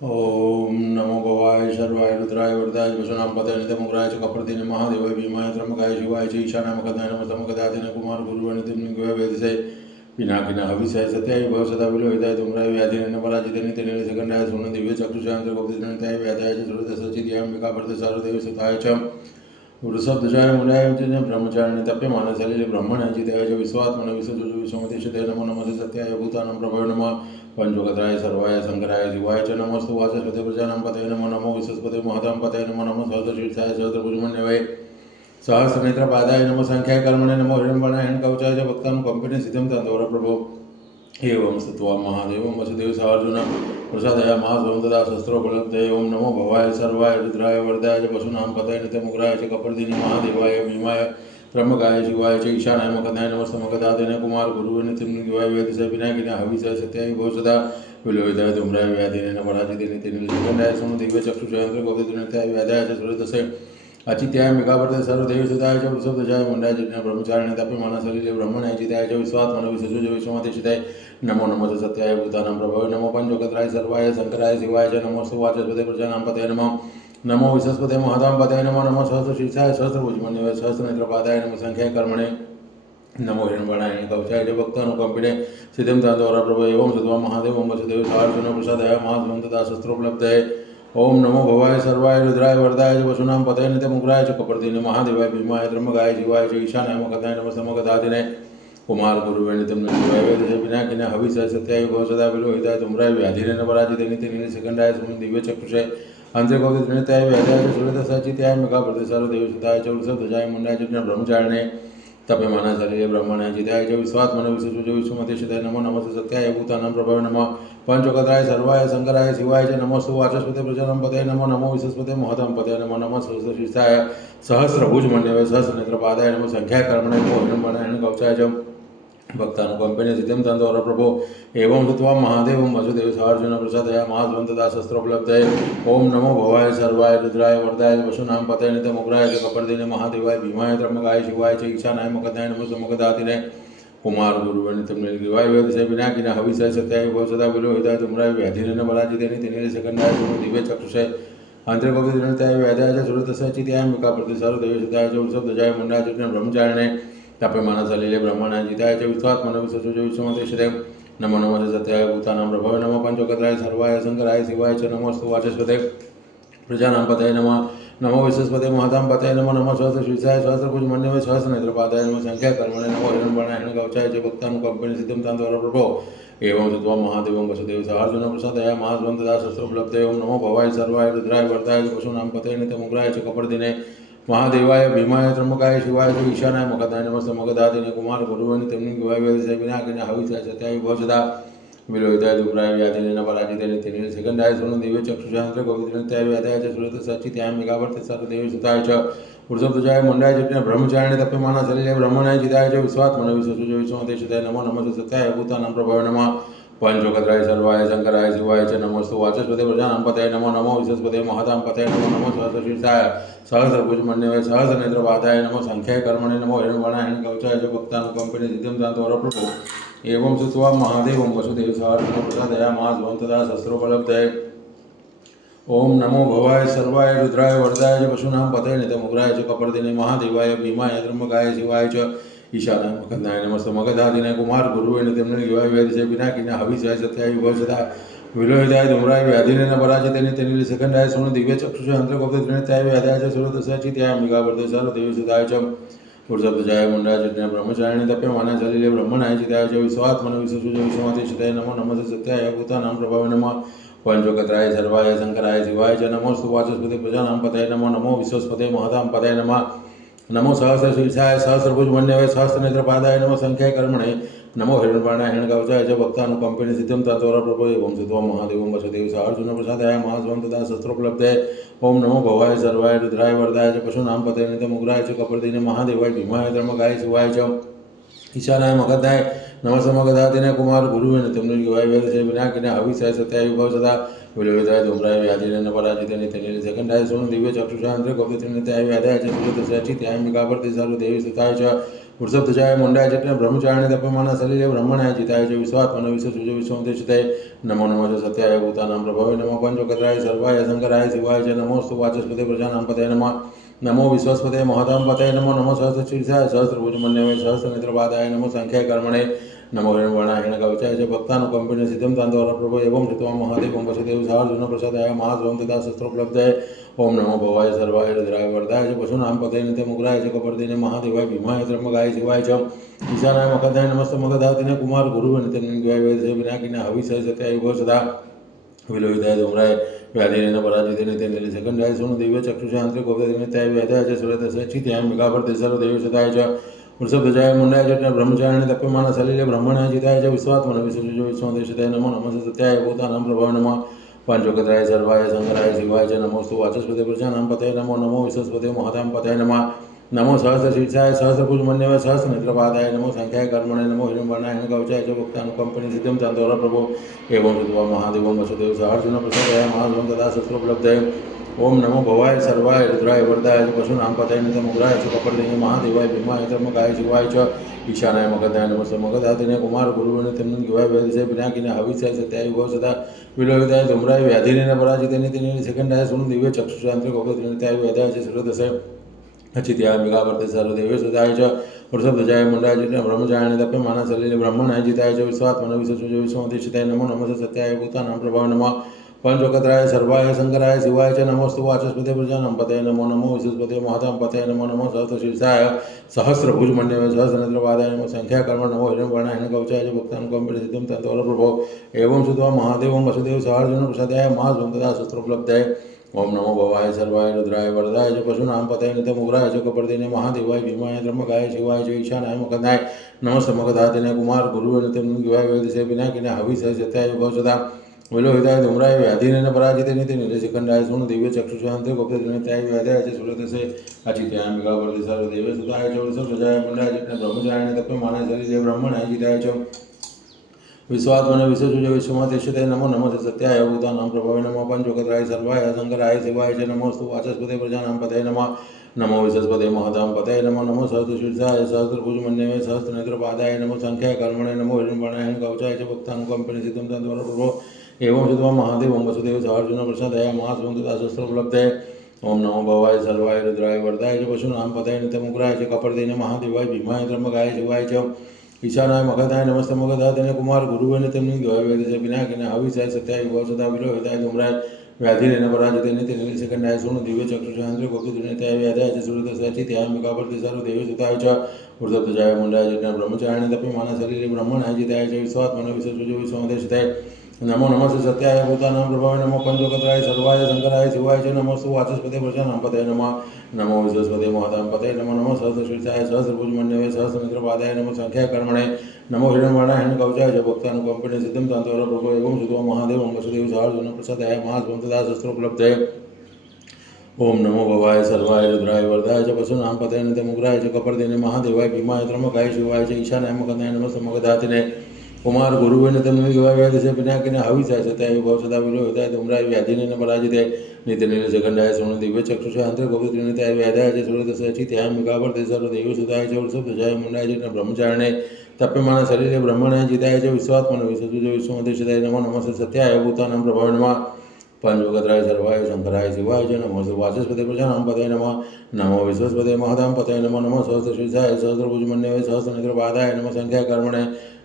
ओम नमो भवाय सर्वाय रुद्राय वरदाय वसुनां पतये नित्यमुग्राय च कप्रतिने महादेवाय भीमाय त्र्यंबकाय शिवाय च ईशानाय मकदाय नमस्तमकदादिने कुमार गुरुवनि तिम्निग्वय वेदसे पिनाकिन हविषय सत्याय भव सदा विलोहिताय तुमराय व्याधिने पराजितने तेने सकंडाय सुन दिव्य चक्षुषांतर गोप्तिजनताय व्याधाय च सुरत सचिदियाम्बिका भरत सारदेव सताय च वृषभध्वजाय मुनाय ब्रह्मचारिणे तप्य मानसालिले ब्रह्मणाय देवाय विश्वात्मने विसर्जो विश्वमतेशते नमो नमः सत्याय भूतानं प्रभवे नमः पंचोकत्राय सर्वाय शंकराय शिवाय च नमस्तु वाचस्पते प्रजानां पतये नमो नमो विश्वस्पते महतां पतये नमो नमो सहस्रशीर्षाय सहस्रभुजमन्यवे सहस्रनेत्रपादाय नमो संख्याय कर्मणे नमो हिरण्यवर्णाय हिरण्यकवचाय च भक्तां कंपिने सिद्धिं तन्दोर प्रभो एवं स्तुत्वा महादेवं वसुदेव सार्जुन प्रसादयामास तदा शस्त्रोपलब्धे ओं नमो भवाय सर्वाय रुद्राय वरदाय च पशूनां पतये नित्यमुग्राय च कपर्दिने महादेवाय भीमाय त्र्यंबकाय शिवाय च ईशानाय मकदाय नमस्तमकदादिने कुमार गुरुवनि तिम्निग्वय वेदसे विनायकिने हविषय सत्याय भव सदा विलोहिताय तुमराय व्याधिने पराजितिने तिने सकंडाय सुन दिव्य चक्षुषयंत्र गोविंदनित्याय व्याधाय च सुरतसे अचित्याय मिकावर्ते सर्वदेव सुताय च वृषभध्वजाय मुंडाय च ब्रह्मचारिणे तपे मानसलिले ब्रह्मणाय चिताय च विश्वात्मने विसर्जो विश्वमतेशिताय नमो नमः सत्याय भूतानां प्रभवे नमो पंचोकत्राय सर्वाय शंकराय शिवाय च नमोस्तु वाचस्पते प्रजानां पतये नमः नमो विश्वस्पते महतां पतये नमो नमः सहस्रशीर्षाय सहस्रभुजमन्यवे सहस्रनेत्रपादाय नमो संख्याय कर्मणे नमो हिरण्यवर्णाय हिरण्यकवचाय च भक्तानुकंपिने सिद्धिं तन्दोर प्रभो एवं सत्त्वा महादेवं वसुदेव सार्जुन प्रसादयामास तदा शस्त्रोपलब्धये ओं नमो भवाय सर्वाय रुद्राय वरदाय च वसुनां पतये नित्यमुग्राय च कपर्दिने महादेवाय भीमाय त्र्यंबकाय शिवाय च ईशानाय मकदाय नमस्तमकदादिने कुमार गुरुवनि तिम्निग्वय वेदसे विनाकिने हविषय सत्याय भव सदा विलोहिताय तुमराय व्याधिने पराजितिने तिने सकंडाय सुन दिव्य चक्षुषे अंतर्गोप्तिजनताय व्याधाय च सुरत सचित्याय मिकावर्ते सर्वदेव सुताय च वृषभध्वजाय मुंडाय च ब्रह्मचारिणे तपे मानसालिले ब्रह्मणाय चिताय च विश्वात्मने विसर्जो विश्वमतेशिताय नमो नमः सत्याय भूतानां प्रभवे नमः पंचोकत्राय सर्वाय शंकराय शिवाय च नमोस्तु वाचस्पते प्रजानां पतये नमो नमो विश्वस्पते महतां पतये नमो नमः सहस्रशीर्षाय सहस्रभुजमन्यवे सहस्रनेत्रपादाय नमो संख्याय कर्मणे नमो हिरण्यवर्णाय हिरण्यकवचाय च भक्तानुकंपिने सिद्धिं तन्दोर प्रभो एवं सत्त्वा महादेवं वसुदेव सार्जुन प्रसादयामास तदा शस्त्रोपलब्धये ओं नमो भवाय सर्वाय रुद्राय वरदाय वसुनां पतये नित्यमुग्राय च कपर्दिने महादेवाय भीमाय त्र्यंबकाय शिवाय च ईशानाय मकदाय नमस्तमकदादिने कुमार गुरुवनि तिम्निग्वय वेदसे विनाकिने हविषय सत्याय भव सदा विलोहिताय तुमराय व्याधिने पराजितिने तिने सकंडाय सुन दिव्य चक्षुषे अंतर्गोप्तिजनताय व्याधाय च सुरतसे चित्याय मिकावर्ते सर्वदेव सुताय च वृषभध्वजाय मुंडाय च ब्रह्मचारिणे तपे मानसालिले ब्रह्मणाय चिताय च विश्वात्मने विसर्जो विश्वमतेशिताय नमो नमः सत्याय भूतानां प्रभवे नमः पंचोकत्राय सर्वाय शंकराय शिवाय च नमोस्तु वाचस्पते प्रजानां पतये नमः नमो विश्वस्पते महतां पतये नमो नमः सहस्रशीर्षाय सहस्रभुजमन्यवे सहस्रनेत्रपादाय नमो संख्याय कर्मणे नमो हिरण्यवर्णाय हिरण्यकवचाय च भक्तानुकंपिने सिद्धिं तन्दोर प्रभो एवं सत्त्वा महादेवं वसुदेव सार्जुन प्रसादयामास तदा शस्त्रोपलब्धये ओं नमो भवाय सर्वाय रुद्राय वरदाय वसुनां पतये नित्यमुग्राय च कपर्दिने महादेवाय भीमाय त्र्यंबकाय शिवाय च ईशानाय मकदाय नमस्तमकदादिने कुमार गुरुवनि तिम्निग्वय वेदसे विनाकिने हविषय सत्याय भव सदा विलोहिताय तुमराय व्याधिने पराजितिने तिने सकंडाय सुन दिव्य चक्षुषांतर गोविंदनित्याय व्याधाय च सुरत सचित्याय मिकावर्ते सर्वदेव सुताय च वृषभध्वजाय मुंडाय च ब्रह्मचारिणे तपे मानसालिले ब्रह्मणाय चिताय च विश्वात्मने विसर्जो विश्वमतेशिताय नमो नमः सत्याय भूतानां प्रभवे नमः पंचोकत्राय सर्वाय शंकराय शिवाय च नमोस्तु वाचस्पते प्रजानां पतये नमो नमो विश्वस्पते महतां पतये नमो नमः सहस्रशीर्षाय सहस्रभुजमन्यवे सहस्रनेत्रपादाय नमो संख्याय कर्मणे नमो हिरण्यवर्णाय हिरण्यकवचाय च भक्तानुकंपिने सिद्धिं तन्दोर प्रभो एवं सत्त्वा महादेवं वसुदेव सार्जुन प्रसादयामास तदा शस्त्रोपलब्धये ओं नमो भवाय सर्वाय रुद्राय वरदाय च पशूनां पतये नित्यमुग्राय च कपर्दिने महादेवाय भीमाय त्र्यंबकाय शिवाय च ईशानाय मकदाय नमस्तमकदादिने कुमार गुरुवनि तिम्निग्वय वेदसे विनाकिने हविषय सत्याय भव सदा विलोहिताय तुमराय व्याधिने पराजितिने तिने सकंडाय सुन दिव्य चक्षुषे अंतर्गोप्तिजनताय व्याधाय च सुरत सचित्याय मिकावर्ते सर्वदेव सुताय च वृषभध्वजाय मुंडाय च ब्रह्मचारिणे तपे मानसालिले ब्रह्मणाय चिताय च विश्वात्मने विसर्जो विश्वमतेशिताय नमो नमः सत्याय भूतानां प्रभवे नमः पंचोकत्राय सर्वाय शंकराय शिवाय च नमोस्तु वाचस्पते प्रजानां पतये नमो नमो विश्वस्पते महतां पतये नमः नमो सहस्रशीर्षाय सहस्रभुजमन्यवे सहस्रनेत्रपादाय नमो संख्याय कर्मणे नमो हिरण्यवर्णाय हिरण्यकवचाय च भक्तानुकंपिने सिद्धिं तन्दोर प्रभो एवं सत्त्वा महादेवं वसुदेव सार्जुन प्रसादयामास तदा शस्त्रोपलब्धये ओं नमो भवाय सर्वाय रुद्राय वरदाय च पशूनां पतये नित्यमुग्राय च कपर्दिने महादेवाय भीमाय त्र्यंबकाय शिवाय च ईशानाय मकदाय नमस्तमकदादिने कुमार गुरुवनि तिम्निग्वय वेदसे विनाकिने हविषय सत्याय भव सदा विलोहिताय तुमराय व्याधिने पराजितिने तिने सकंडाय सुन दिव्य चक्षुषांतर गोप्तिजनताय व्याधाय च सुरत सचित्याय मिकावर्ते सर्वदेव सुताय च वृषभध्वजाय मुंडाय जटाय ब्रह्मचारिणे तप्यमाना सलिले ब्रह्मणाय जिताय च विश्वात्मने विश्वसुजो विश्वोदेशिताय नमो नमः च सत्याय भूतानां प्रभवे नमो पंचोकत्राय सर्वाय शंकराय शिवाय च नमोस्तु वाचस्पते प्रजानां पतये नमः नमो विश्वस्पते महतां पतये नमो नमो सहस्रशीर्षाय सहस्रभुजमन्यवे सहस्रनेत्रपादाय नमो संख्याय कर्मणे नमो हिरण्यवर्णाय हिरण्यकवचाय च भक्तानुकंपिने सिद्धं तान्तवरप्रभो एवं चित्वा महादेवं वसुदेव सार्जुन प्रसादाय महाध्वं तथा शस्त्रोपलब्धाय ओम नमो भवाय सर्वाय रुद्राय वरदाय च पशूनां पतये नित्यमुग्राय च कपर्दिने महादेवाय भीमाय त्र्यंबकाय शिवाय च ईशानाय मकदाय नमस्ते मगधातिने कुमार गुरु नित्यनिर्गुहाय वेदसे विनाकिने हविषय सत्यायुगो सदा विलोहिताय धूम्राय व्याधिरेण पराजिते नित्यनिर्गुहाय सकंडाय सोनु दिव्य चक्षुषांत्रे गोविंदनित्याय व्याधाय च सुरतसे चित्याय मिगावर्ते सर्वदेव सदाय च वृषभध्वजाय मुंडाय जटाय ब्रह्मचारिणे तप्यमाना सलिले ब्रह्मणाय जिताय च विश्वात्मने विश्वसुजो विश्वोदेशिताय नमो नमः सत्याय भूतानां प्रभवे नमः पंचोकत्राय सर्वाय शंकराय शिवाय च नमोस्तु वाचस्पते प्रजानां पतये नमो नमो विश्वस्पते महतां पतये नमः नमो सहस्रशीर्षाय सहस्रभुजमन्यवे सहस्रनेत्रपादाय नमो संख्याय कर्मणे नमो हिरण्यवर्णाय हिरण्यकवचाय च भक्तानुकंपिने सिद्धं तान्तवरप्रभो एवं चित्वा महादेवं वसुदेव सार्जुन प्रसादाय महाध्वं तथा शस्त्रोपलब्धाय ओम नमो भवाय सर्वाय रुद्राय वरदाय च पशूनां पतये नित्यमुग्राय च कपर्दिने महादेवाय भीमाय त्र्यंबकाय शिवाय च ईशानाय मगधाय नमस्ते मगधातिने कुमार गुरु नित्यनिर्गुहाय वेदसे विनाकिने हविषय सत्यायुगो सदा विलोहिताय धूम्राय व्याधिरेण पराजिते नित्यनिर्गुहाय सकंडाय सोनु दिव्य चक्षुषांत्रे गोविंदनित्याय व्याधाय च सुरतसे अचित्याय मिगावर्ते सर्वदेव सदाय च वृषभध्वजाय मुंडाय जटाय ब्रह्मचारिणे तप्यमाना सलिले ब्रह्मणाय जिताय च विश्वात्मने विश्वसुजो विश्वोदेशिताय नमो नमः सत्याय भूतानां प्रभवे नमः पंचोकत्राय सर्वाय शंकराय शिवाय च नमोस्तु वाचस्पते प्रजानां पतये नमो नमो विश्वस्पते महतां पतये नमो नमो सहस्रशीर्षाय सहस्रभुजमन्यवे सहस्रनेत्रपादाय नमो संख्याय कर्मणे नमो हिरण्यवर्णाय हिरण्यकवचाय च भक्तानुकंपिने सिद्धं तान्तवरप्रभो एवं श्रुत्वा महादेवं वसुदेव सार्जुन प्रसादाय महाध्वं तथा शस्त्रोपलब्धाय ओम नमो भवाय सर्वाय रुद्राय वरदाय च पशूनां पतये नित्यमुग्राय च कपर्दिने महादेवाय भीमाय त्र्यंबकाय शिवाय च ईशानाय मकदाय नमस्ते मगधातिने कुमार गुरु नित्यनिर्गुहाय वेदसे विनाकिने हविषय सत्यायुगो सदा विलोहिताय धूम्राय व्याधिरेण पराजिते नित्यनिर्गुहाय सकंडाय सोनु दिव्य चक्षुषांत्रे गोविंदनित्याय व्याधाय च सुरतसे अचित्याय मिगावर्ते सर्वदेव सदाय च वृषभध्वजाय मुंडाय जटाय ब्रह्मचारिणे तप्यमाना सलिले ब्रह्मणाय जिताय च विश्वात्मने विश्वसुजो विश्वोदेशिताय नमो नमः सत्याय भूतानां प्रभवे नमः पंचोकत्राय सर्वाय शंकराय शिवाय च नमोस्तु वाचस्पते प्रजानां पतये नमः नमो विश्वस्पते महतां पतये नमो नमो सहस्रशीर्षाय सहस्रभुजमन्यवे सहस्रनेत्रपादाय नमो संख्याय कर्मणे नमो हिरण्यवर्णाय हिरण्यकवचाय च भक्तानुकंपिने सिद्धं तान्तवरप्रभो एवं चित्वा महादेवं वसुदेव सार्जुन प्रसादाय महाध्वं तथा शस्त्रोपलब्धाय ओम नमो भवाय सर्वाय रुद्राय वरदाय च पशूनां पतये नित्यमुग्राय च कपर्दिने महादेवाय भीमाय त्र्यंबकाय शिवाय च ईशानाय मगधाय नमस्ते मगधातिने कुमार गुरु नित्यनिर्गुहाय वेदसे विनाकिने हविषय सत्यायुगो सदा विलोहिताय धूम्राय व्याधिरेण पराजिते नित्यनिर्गुहाय सकंडाय सोनु दिव्य चक्षुषांत्रे गोविंदनित्याय व्याधाय च सुरतसे अचित्याय मिगावर्ते सर्वदेव सदाय च वृषभध्वजाय मुंडाय जटाय ब्रह्मचारिणे तप्यमाना सलिले ब्रह्मणाय जिताय च विश्वात्मने विश्वसुजो विश्वोदेशिताय नमो नमः सत्याय भूतानां प्रभवे नमो पंचोकत्राय सर्वाय शंकराय शिवाय च नमोस्तु वाचस्पते प्रजानां पतये नमः नमो विश्वस्पते महतां पतये नमो नमः सहस्रशीर्षाय सहस्रभुजमन्यवे सहस्रनेत्रपादाय नमो संख्याय कर्मणे नमो हिरण्यवर्णाय हिरण्यकवचाय च भक्तानुकंपिने सिद्धं तान्तवरप्रभो एवं श्रुत्वा महादेवं वसुदेव सार्जुन प्रसादाय महाध्वं तथा शस्त्रोपलब्धाय ओम नमो भवाय सर्वाय रुद्राय वरदाय च पशूनां पतये नित्यमुग्राय च कपर्दिने महादेवाय भीमाय त्र्यंबकाय शिवाय च ईशानाय मकदाय नमस्ते मगधातिने कुमार गुरु नित्यनिर्गुहाय वेदसे विनाकिने हविषय सत्यायुगो सदा विलोहिताय धूम्राय व्याधिरेण पराजिते नित्यनिर्गुहाय सकंडाय सोनु दिव्य चक्षुषांत्रे गोविंदनित्याय व्याधाय च सुरतसे अचित्याय मिगावर्ते सर्वदेव सदाय च वृषभध्वजाय मुंडाय जटाय ब्रह्मचारिणे तप्यमाना सलिले ब्रह्मणाय जिताय च विश्वात्मने विश्वसुजो विश्वोदेशिताय नमो नमः सत्याय भूतानां प्रभवे नमः पंचोकत्राय सर्वाय शंकराय शिवाय च नमोस्तु वाचस्पते प्रजानां पतये नमः नमो विश्वस्पते महतां पतये नमो नमः सहस्रशीर्षाय सहस्रभुजमन्यवे सहस्रनेत्रपादाय नमो संख्याय कर्मणे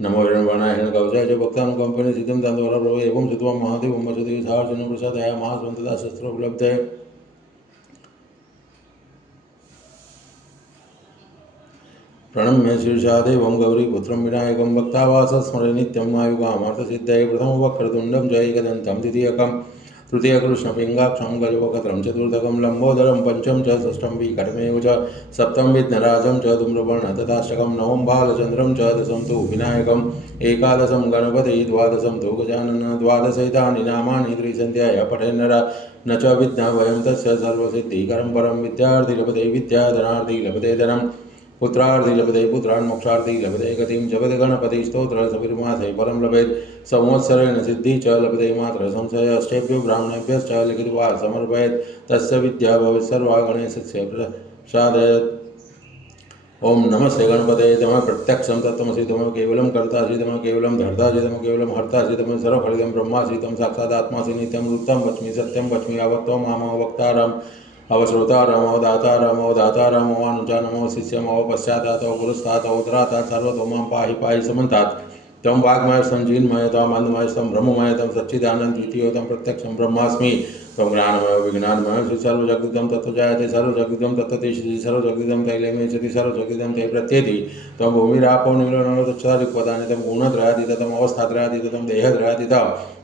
नमो हिरण्यवर्णाय हिरण्यकवचाय च भक्तानुकंपिने सिद्धं तान्तवरप्रभो एवं चित्वा महादेवं वसुदेव सार्जुन प्रसादाय महाध्वं तथा शस्त्रोपलब्धाय प्रणम्य शीर्षा देवं गौरीपुत्रं विनायकं भक्तावासस्मरे नित्यं आयुगामार्थसिद्धये प्रथमवक्रतुण्डं च एकदन्तं द्वितीयकं तृतीयकृष्णपिङ्गाक्षं गजवक्त्रं चतुर्थकं लम्बोदरं पञ्चम च षष्ठं विकटमेव च सप्तं विघ्नराजं च धूम्रवर्णं तथाष्टकं नवं बालचन्द्रं च दशं तु विनायकम् एकादशं गणपतिः द्वादशं तु गजाननं द्वादशैतानि नामानि त्रिसन्ध्याय पठेन्नर न च विद्यावयं तस्य सर्वसिद्धिकरं परं विद्यार्थी लभते विद्याधनार्थी लभते धनं पुत्रार्थी लभते पुत्रान् मोक्षार्थी लभते गतिं जपति गणपति स्तोत्र सविर्मासे परं लभेत् संवत्सरेण सिद्धि च लभते मात्र संशय अष्टेभ्यो ब्राह्मणेभ्यश्च लिखित्वा समर्पयेत् तस्य विद्या भवेत् सर्वा गणेशस्य प्रसादयत् ओम नमस्ते गणपते तम प्रत्यक्षं तत्त्वमसि तम केवलं कर्तासि तम केवलं धर्तासि तम केवलं हर्तासि तम सर्वफलितं ब्रह्मासि तम साक्षादात्मासि नित्यं वृत्तं वच्मि सत्यं वच्मि अवक्तं मामव वक्तारम् अवश्रोतारम् अवदातारम् अवधातारम् अवानुजानमो शिष्यम् अवपश्चातात् अवपुरस्तात् अवोत्तरातात् सर्वतो मां पाहि पाहि समन्तात् तम वाग्मय संजीन्मय तम अन्नमय तम ब्रह्ममय तम सच्चिदानंद द्वितीय तम प्रत्यक्षं ब्रह्मास्मि तम ज्ञानमय विज्ञानमय सर्वजगदिदं तत्त्व जायते सर्वजगदिदं तत्त्वतिष्ठति सर्वजगदिदं तैलेमेचति सर्वजगदिदं तै प्रत्येति तम भूमिरापो नीलो नलो तत्सदिक्पदानि तम गुणत्रयातीत तम अवस्थात्रयातीत तम देहत्रयातीत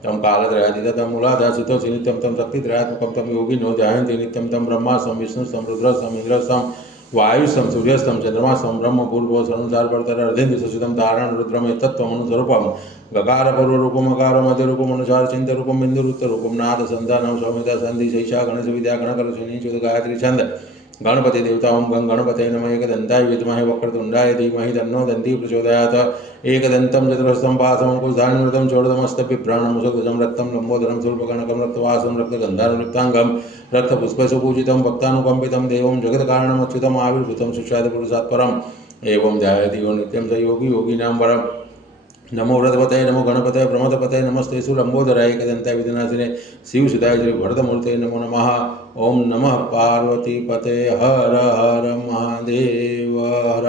तम कालत्रयातीत तम मूलाधासितो नित्यं तम शक्तित्रयात्मकं तम योगिनो ध्यायन्ति नित्यं तम ब्रह्मास्तं विष्णुस्तं रुद्रस्तं इंद्रस्तं वायुस्तं सूर्यस्तं चंद्रमास्तं ब्रह्म भूर्भुवः स्वरं अर्धेन्द्र सचितं धारण रुद्रमे तत्त्वमनुस्वरूपं गकार पूर्वरूपम् अकार मध्यरूपम् अनुसार चिन्तरूपं बिन्दुरुत्तरूपं नाद संधानं सौम्यता संधि शैषा गणेश विद्या गणकर शनि च्युत गायत्री छंद गणपति देवता ओं गं गणपते नमः एकदन्ताय विद्महे वक्रतुण्डाय धीमहि तन्नो दन्ती प्रचोदयात् एकदन्तं चतुरस्तं पाशमङ्कुशधारिमृतं चोरदमस्तबिभ्राणं मुसगजं रक्तं लम्बोदरं शूर्पकर्णकं रक्तवासं रक्तगन्धारं रक्ताङ्गं रक्तपुष्पसुपूजितं भक्तानुकम्पितं देवं जगत्कारणमच्युतम् आविर्भूतं शिक्षादिपुरुषात् परम् एवं ध्यायति यो नित्यं स योगी योगिनां वरम् नमो व्रतपतये नमो गणपतये प्रमथपतये नमस्ते लंबोदराय एकदन्ताय विघ्ननाशिने शिवसुताय श्री भरतमूर्तये नमो नमः। ओम नमः पार्वतीपते हर हर महादेव हर।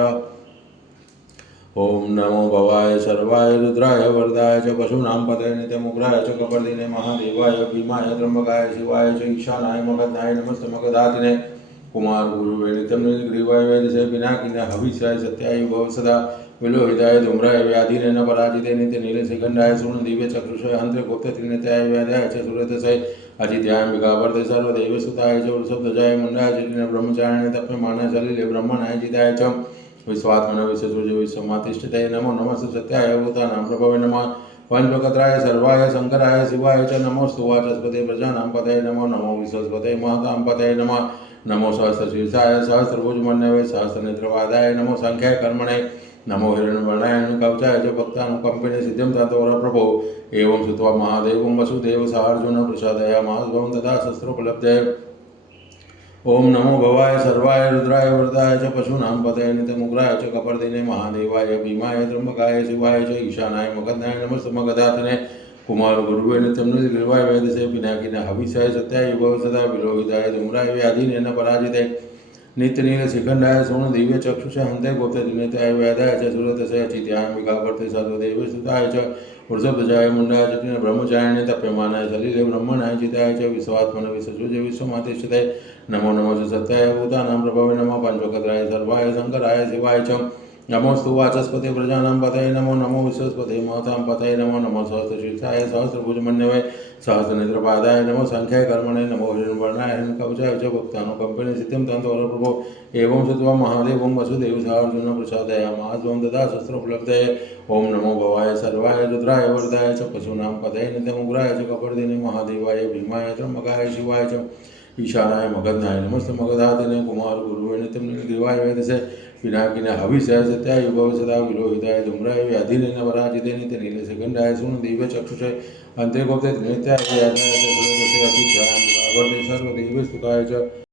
ओम नमो भवाय सर्वाय रुद्राय वरदाय च पशूनां पतये नित्यमुग्राय च कपर्दिने महादेवाय भीमाय त्र्यंबकाय शिवाय च ईशानाय मगधाय नमस्ते मगधातिने कुमार गुरुवे नित्यं निर्ग्रीवाय वैदसे पिनाकिने हविष्याय सत्याय भव सदा विलोहिताय धूम्राय व्याधिने न पराजिते नित्य नीलशिखण्डाय सुर्ण दिव्य चक्षुषय हंत्रे गुप्त त्रिनेत्याय व्याध्याय च सुरतसे अजित्याय विगावर्ते सर्वदेव सुताय च वृषभध्वजाय मुंडाय जटिन ब्रह्मचारिणे तप्यमानाय सलिले ब्रह्मणाय जिताय च विश्वात्मन विश्वसूर्य विश्वमातिष्ठते नमो नमस्ते सत्याय भूतानां प्रभवे नमः पंचवक्त्राय सर्वाय शंकराय शिवाय च नमोस्तु वाचस्पते प्रजानां पतये नमो नमो विश्वस्पते महतां पतये नमः नमो सहस्रशीर्षाय सहस्रभुजमन्यवे सहस्रनेत्रवादाय नमो संख्याय कर्मणे नमो हिरण्यवर्णाय कवचाय च भक्तानुकंपिने सिद्धिं ततोर प्रभो एवं श्रुत्वा महादेवं वसुदेव सार्जुन प्रसादयामास तदा शस्त्रोपलब्धये ओम नमो भवाय सर्वाय रुद्राय वरदाय च पशूनां पतये नित्यमुग्राय च कपर्दिने महादेवाय भीमाय त्र्यंबकाय शिवाय च ईशानाय मगधाय नमस्ते मगधातिने कुमार गुरुवे नित्यं निर्ग्रीवाय वैदसे पिनाकिने हविष्याय सत्याय भव सदा विलोहिताय धूम्राय व्याधिने न पराजिते नित्य नील शिखंडाय सोण दिव्य चक्षुष हंते गुप्त दिनेताय व्याधाय च सुरतसे अचित्याय विगावर्ते सर्वदेव सुताय च वृषभध्वजाय मुंडाय जटिन ब्रह्मचारिणे तप्यमानाय सलिले ब्रह्मणाय जिताय च विश्वात्मन विश्वसूर्य विश्वमातिष्ठते नमो नमो सत्याय भूतानां प्रभवे नमः पंचवक्त्राय सर्वाय शंकराय शिवाय च नमोस्तु वाचस्पते प्रजानां पतये नमो नमो विश्वस्पते महतां पतये नमो नमो सहस्रशीर्षाय सहस्रभुजमन्यवे सहस्रनेत्रपादाय नमो संख्याय कर्मणे नमो हिरण्यवर्णाय हिरण्यकवचाय च भक्तानुकंपिने सिद्धिं तन्तोर प्रभो एवं श्रुत्वा महादेवं वसुदेव सार्जुन प्रसादयामास तदा शस्त्रोपलब्धये ओम नमो भवाय सर्वाय रुद्राय वरदाय च पशूनां पतये नित्यमुग्राय च कपर्दिने महादेवाय भीमाय त्र्यंबकाय शिवाय च ईशानाय मगधाय नमस्ते मगधातिने कुमार गुरुवे नित्यं निर्ग्रीवाय वैदसे पिनाकिने हविष्याय सत्याय भव सदा विलोहिताय धूम्राय व्याधिने न पराजिते नित्य नीलशिखण्डाय सुन दिव्य चक्षुषे अन्ते गुप्ते त्रिनेत्याय व्याधाय च सुरतसे अतिथ्याय सर्वदेव स्तुताय च